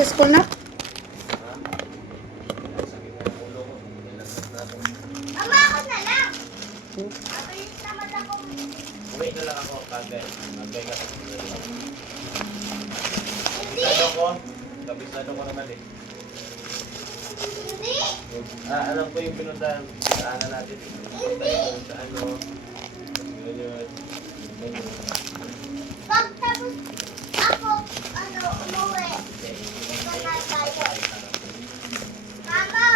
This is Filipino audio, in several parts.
sa school na? Mama, ako na lang. Mabilis naman ako. Uwi na lang ako kagay. Kagay ka. Hindi. Kabisado ko. Kabisado ko naman eh. Hindi. Alam ko yung pinuntahan. Pinuntahan natin. Pinuntahan sa ano. Ganyan. Pag tapos ako, umuwi. Ito na tayo. Mama!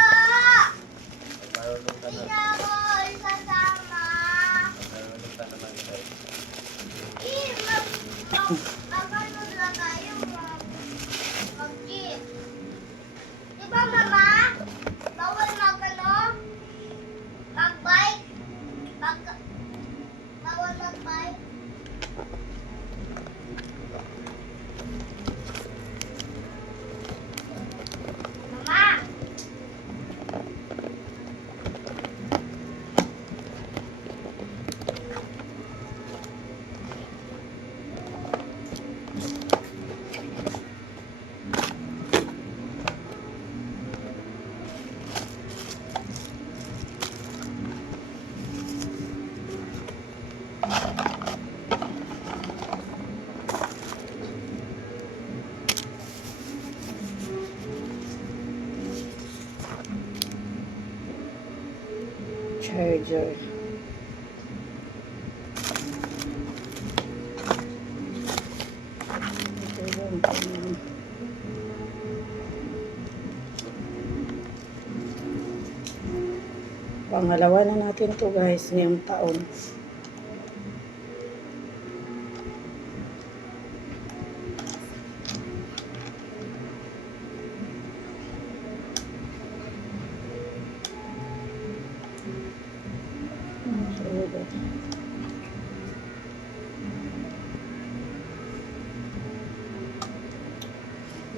Marunong ka Hindi na. na ako isasama. Marunong ka naman tayo. Mag-ano lang tayo, mag-jeep. Diba, Mama? Bawal mag-ano? Mag-bike? Bawal mag-bike? Mama! Charger. Ito yung pangalawa na natin to guys ngayong taon.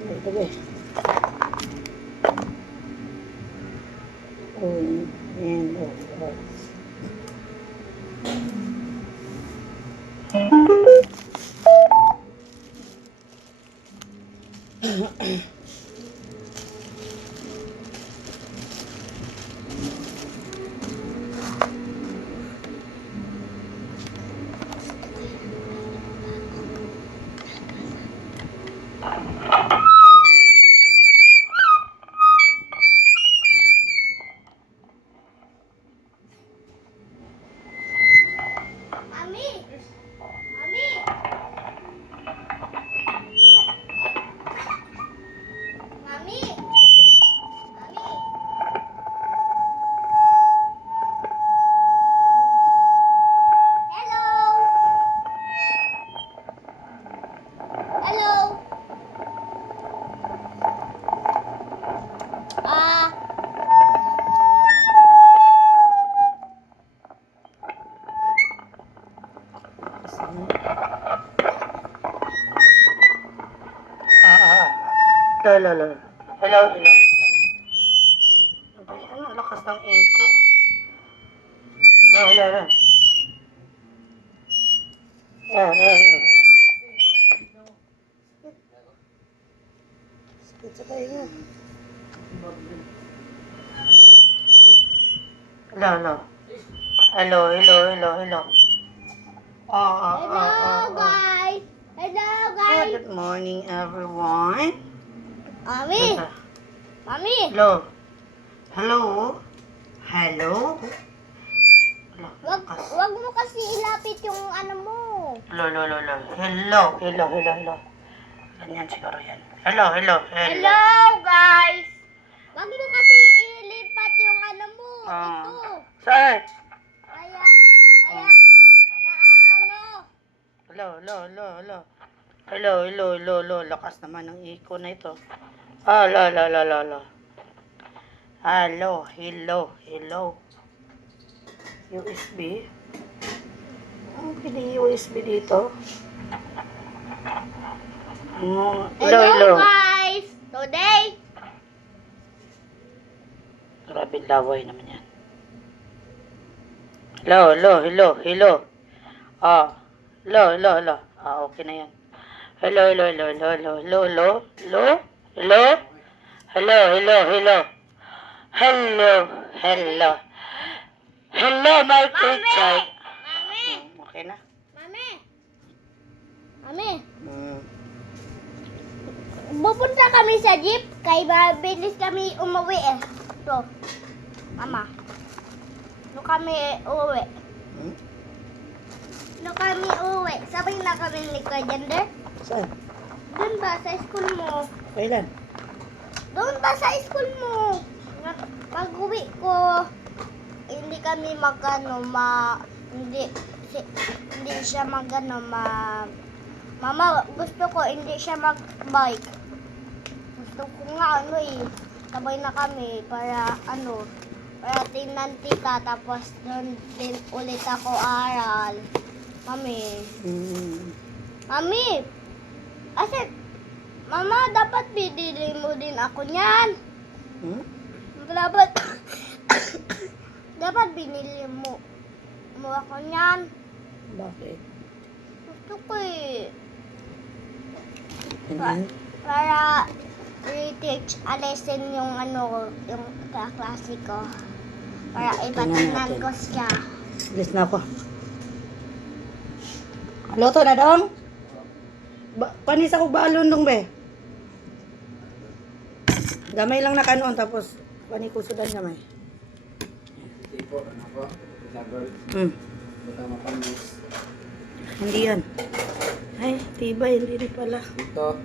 Ito guys. On and off. Mami! Mami! Mami! Mami! Hello! Hello! Hello. Hello. Ano, lakas ng echo. Hello. Sakit sa tayo. Hello. Hello, guys! Hello, guys! Good morning, everyone. Mami! Mami! Hello. Wag mo kasi ilapit yung ano mo. Hello. Ganyan siguro yan. Hello. Hello, guys! Wag mo kasi ilipat yung ano mo. Ito. Saan? Kaya, naano. Hello. Lakas naman ng echo na ito. Hello. USB. Pili USB dito. Hello, guys! Today, Grabe laway naman yan. Hello. Hello. Okay na yan. Hello. Hello? Hello, hello, hello. Hello, hello. Hello, my teacher. Mami! Okay na? Mami! Mami! Mm. Pupunta kami sa jeep. Kaya mabilis kami umuwi eh. So, Mama. No kami uwi. Hmm? No kami uwi. Sabay na kami ni Kuya Jander. Saan? Doon ba sa school mo? Kailan? Doon ba sa school mo? Pag uwi ko, hindi kami magano hindi siya magano Mama, gusto ko hindi siya mag-bike. Gusto ko nga sabay na kami para para tingnan tita tapos doon din ulit ako aral. Mami. Mm. Mami! Kasi, Mama, dapat bibili mo din ako niyan. Hmm? Dapat, dapat binili mo ako niyan. Bakit? Gusto ko eh. Ganyan? Para i-teach a lesson yung yung kaklase ko. Para ipatingnan natin. ko siya. Bilis na ako. Luto na dong? Panis ako balon dong be? Gamay lang na kanon tapos panikusudan gamay. Tipo, ano po? Sagol. Baka mapamis. Hindi yan. Ay, tibay, hindi rin pala. Dito.